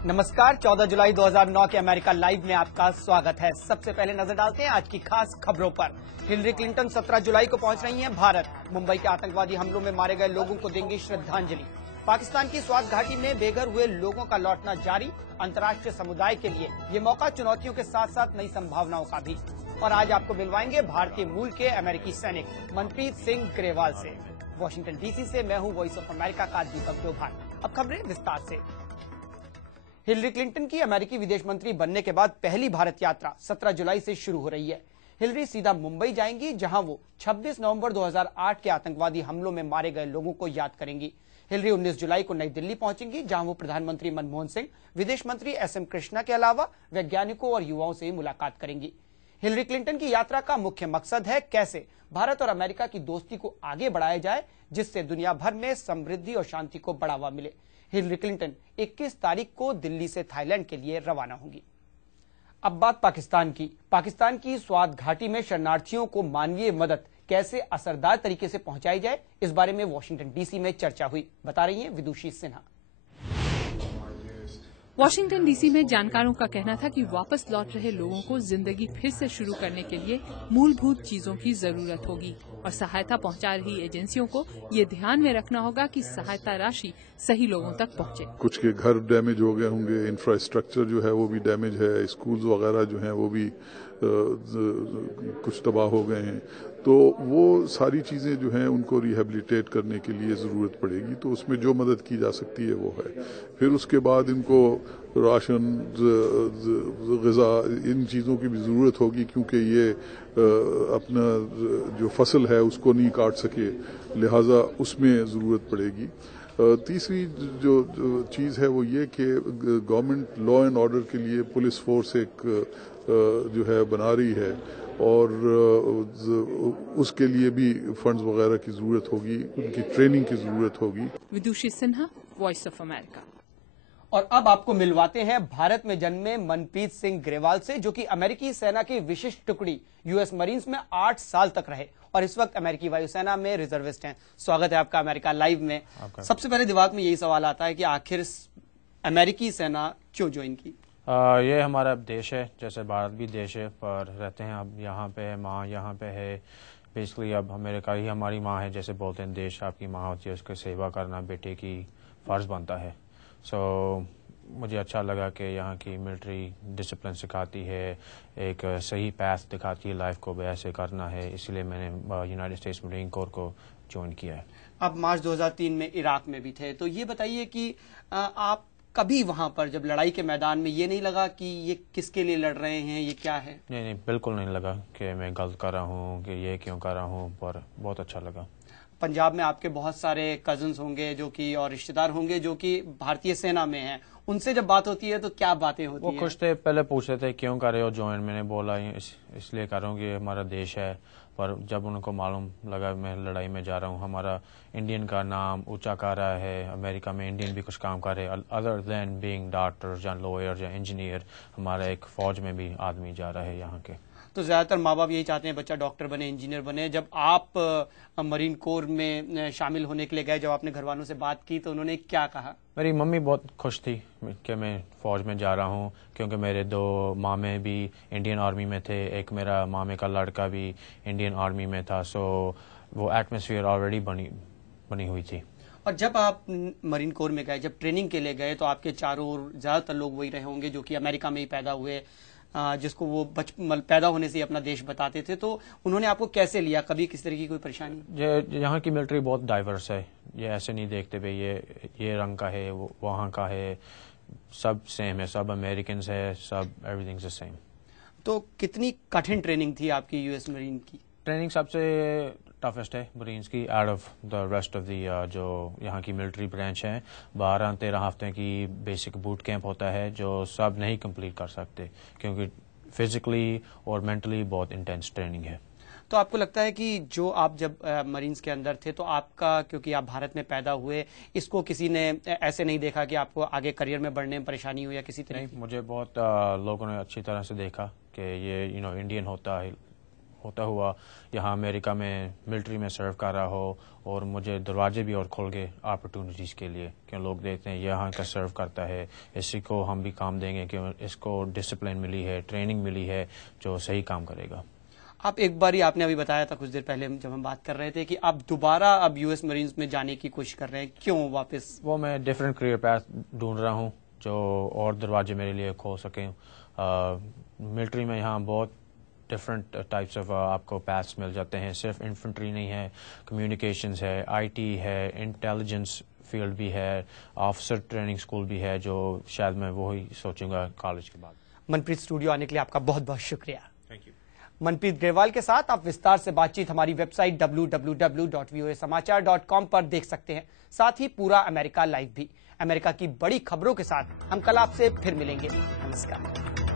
नमस्कार, 14 जुलाई 2009 के America live में आपका स्वागत है। सबसे पहले नजर डालते हैं आज की खास खबरों पर। हिलरी क्लिंटन 17 जुलाई को पहुंच रही हैं भारत। मुंबई के आतंकवादी हमलों में मारे गए लोगों को देंगी श्रद्धांजलि। पाकिस्तान की स्वात घाटी में बेघर हुए लोगों का लौटना जारी। अंतर्राष्ट्रीय समुदाय के लिए ये मौका चुनौतियों के साथ साथ नई संभावनाओं का भी। और आज आपको मिलवाएंगे भारतीय मूल के अमेरिकी सैनिक मनप्रीत सिंह ग्रेवाल से। वॉशिंगटन डीसी से मैं हूं वॉइस ऑफ अमेरिका का दीपक चौहान। अब खबरें विस्तार से। हिलरी क्लिंटन की अमेरिकी विदेश मंत्री बनने के बाद पहली भारत यात्रा 17 जुलाई से शुरू हो रही है। हिलरी सीधा मुंबई जाएंगी, जहां वो 26 नवंबर 2008 के आतंकवादी हमलों में मारे गए लोगों को याद करेंगी। हिलरी 19 जुलाई को नई दिल्ली पहुंचेंगी, जहां वो प्रधानमंत्री मनमोहन सिंह, विदेश मंत्री एसएम कृष्णा के अलावा वैज्ञानिकों और युवाओं से मुलाकात करेंगी। हिलरी क्लिंटन की यात्रा का मुख्य मकसद है कैसे भारत और अमेरिका की दोस्ती को आगे बढ़ाया जाए, जिससे दुनिया भर में समृद्धि और शांति को बढ़ावा मिले। हिलरी क्लिंटन 21 तारीख को दिल्ली से थाईलैंड के लिए रवाना होंगी। अब बात पाकिस्तान की स्वात घाटी में शरणार्थियों को मानवीय मदद कैसे असरदार तरीके से पहुंचाई जाए, इस बारे में वॉशिंगटन डीसी में चर्चा हुई। बता रही हैं विदुषी सिन्हा। वॉशिंगटन डीसी में जानकारों का कहना था कि वापस लौट रहे लोगों को जिंदगी फिर से शुरू करने के लिए मूलभूत चीजों की जरूरत होगी और सहायता पहुंचा रही एजेंसियों को ये ध्यान में रखना होगा कि सहायता राशि सही लोगों तक पहुंचे। कुछ के घर डैमेज हो गए होंगे, इंफ्रास्ट्रक्चर जो है वो भी डैमेज है, स्कूल्स वगैरह जो हैं वो भी कुछ तबाह हो गए हैं, तो वो सारी चीजें जो हैं उनको रिहेबिलिटेट करने के लिए जरूरत पड़ेगी। तो उसमें जो मदद की जा सकती है वो है। फिर उसके बाद इनको राशन, ग़िज़ा, इन चीज़ों की भी ज़रूरत होगी, क्योंकि ये अपना जो फसल है उसको नहीं काट सके, लिहाजा उसमें ज़रूरत पड़ेगी। तीसरी जो चीज़ है वो ये कि गवर्नमेंट लॉ एंड ऑर्डर के लिए पुलिस फोर्स एक जो है बना रही है और उसके लिए भी फंड्स वगैरह की ज़रूरत होगी, उनकी ट्रेनिंग की ज़रूरत होगी। विदुषी सिन्हा, वॉइस ऑफ अमेरिका। और अब आपको मिलवाते हैं भारत में जन्मे मनप्रीत सिंह ग्रेवाल से, जो कि अमेरिकी सेना की विशिष्ट टुकड़ी यूएस मरीन्स में 8 साल तक रहे और इस वक्त अमेरिकी वायुसेना में रिजर्विस्ट हैं। स्वागत है आपका अमेरिका लाइव में। सबसे पहले दिमाग में यही सवाल आता है कि आखिर अमेरिकी सेना क्यों ज्वाइन की? ये हमारा देश है, जैसे भारत भी देश है, पर रहते हैं अब यहाँ पे है, माँ यहाँ पे है। बेसिकली अब अमेरिका ही हमारी माँ है, जैसे बोलते हैं देश आपकी माँ होती है, उसकी सेवा करना बेटे की फ़र्ज़ बनता है। मुझे अच्छा लगा कि यहाँ की मिलिट्री डिसिप्लिन सिखाती है, एक सही पैथ दिखाती है लाइफ को ऐसे करना है, इसलिए मैंने यूनाइटेड स्टेट्स मरीन कोर को ज्वाइन किया है। आप मार्च 2003 में इराक में भी थे, तो ये बताइए कि आप कभी वहाँ पर जब लड़ाई के मैदान में ये नहीं लगा कि ये किसके लिए लड़ रहे हैं, ये क्या है? नहीं, बिल्कुल नहीं लगा कि मैं गलत कर रहा हूँ, कि ये क्यों कर रहा हूँ, पर बहुत अच्छा लगा। पंजाब में आपके बहुत सारे कजन्स होंगे जो कि और रिश्तेदार होंगे जो कि भारतीय सेना में हैं, उनसे जब बात होती है तो क्या बातें होती हैं? वो खुश थे, पहले पूछते थे क्यों कर रहे हो ज्वाइन, मैंने बोला इसलिए कर रहा हूँ कि हमारा देश है। पर जब उनको मालूम लगा मैं लड़ाई में जा रहा हूँ, हमारा इंडियन का नाम ऊंचा कर रहा है, अमेरिका में इंडियन भी कुछ काम कर रहे हैं, अदर देन बीइंग डॉक्टर या लॉयर या इंजीनियर, हमारा एक फौज में भी आदमी जा रहा है यहाँ के। तो ज्यादातर माँ बाप यही चाहते हैं बच्चा डॉक्टर बने, इंजीनियर बने। जब आप मरीन कोर में शामिल होने के लिए गए, जब आपने घर वालों से बात की तो उन्होंने क्या कहा? मेरी मम्मी बहुत खुश थी कि मैं फौज में जा रहा हूँ, क्योंकि मेरे 2 मामे भी इंडियन आर्मी में थे, एक मेरा मामे का लड़का भी इंडियन आर्मी में था। सो वो एटमॉस्फेयर ऑलरेडी बनी हुई थी। और जब आप मरीन कोर में गए, जब ट्रेनिंग के लिए गए, तो आपके चारों ओर ज्यादातर लोग वही रहे होंगे जो कि अमेरिका में ही पैदा हुए, जिसको वो पैदा होने से ही अपना देश बताते थे। तो उन्होंने आपको कैसे लिया? कभी किस तरह की कोई परेशानी? यहाँ की मिलिट्री बहुत डाइवर्स है, ये ऐसे नहीं देखते भाई ये रंग का है, वो वहाँ का है, सब सेम है, सब अमेरिकन है, सब एवरीथिंग इज द सेम। तो कितनी कठिन ट्रेनिंग थी आपकी यूएस मरीन की? ट्रेनिंग सबसे टफेस्ट है मरीन्स की out of the rest of the जो यहाँ की मिलिट्री ब्रांच है। 12-13 हफ्ते की बेसिक बूट कैंप होता है जो सब नहीं कंप्लीट कर सकते, क्योंकि फिजिकली और मेंटली बहुत इंटेंस ट्रेनिंग है। तो आपको लगता है कि जो आप जब मरीन्स के अंदर थे तो आपका, क्योंकि आप भारत में पैदा हुए, इसको किसी ने ऐसे नहीं देखा कि आपको आगे करियर में बढ़ने में परेशानी हुई या किसी तरह? नहीं, मुझे बहुत लोगों ने अच्छी तरह से देखा कि ये इंडियन होता है होता हुआ यहाँ अमेरिका में मिलिट्री में सर्व कर रहा हो, और मुझे दरवाजे भी और खोल गए अपॉर्चुनिटीज़ के लिए, क्यों लोग देखते हैं यहाँ का सर्व करता है, इसी को हम भी काम देंगे, क्यों इसको डिसिप्लिन मिली है, ट्रेनिंग मिली है जो सही काम करेगा। आप एक बार ही आपने अभी बताया था कुछ देर पहले जब हम बात कर रहे थे कि आप दोबारा अब यूएस मरीन्स में जाने की कोशिश कर रहे हैं, क्यों वापस? वो मैं डिफरेंट करियर पैथ ढूंढ रहा हूँ जो और दरवाजे मेरे लिए खोल सकें। मिलिट्री में यहाँ बहुत डिफरेंट टाइप्स ऑफ आपको पैथ्स मिल जाते हैं, सिर्फ इन्फेंट्री नहीं है, कम्युनिकेशंस है, आईटी है, इंटेलिजेंस फील्ड भी है, ऑफिसर ट्रेनिंग स्कूल भी है, जो शायद मैं वही सोचूंगा कॉलेज के बाद। मनप्रीत, स्टूडियो आने के लिए आपका बहुत बहुत शुक्रिया। Thank you. मनप्रीत ग्रेवाल के साथ आप विस्तार से बातचीत हमारी वेबसाइट www.voasamaachar.com पर देख सकते हैं, साथ ही पूरा अमेरिका लाइव भी। अमेरिका की बड़ी खबरों के साथ हम कल आपसे फिर मिलेंगे। नमस्कार।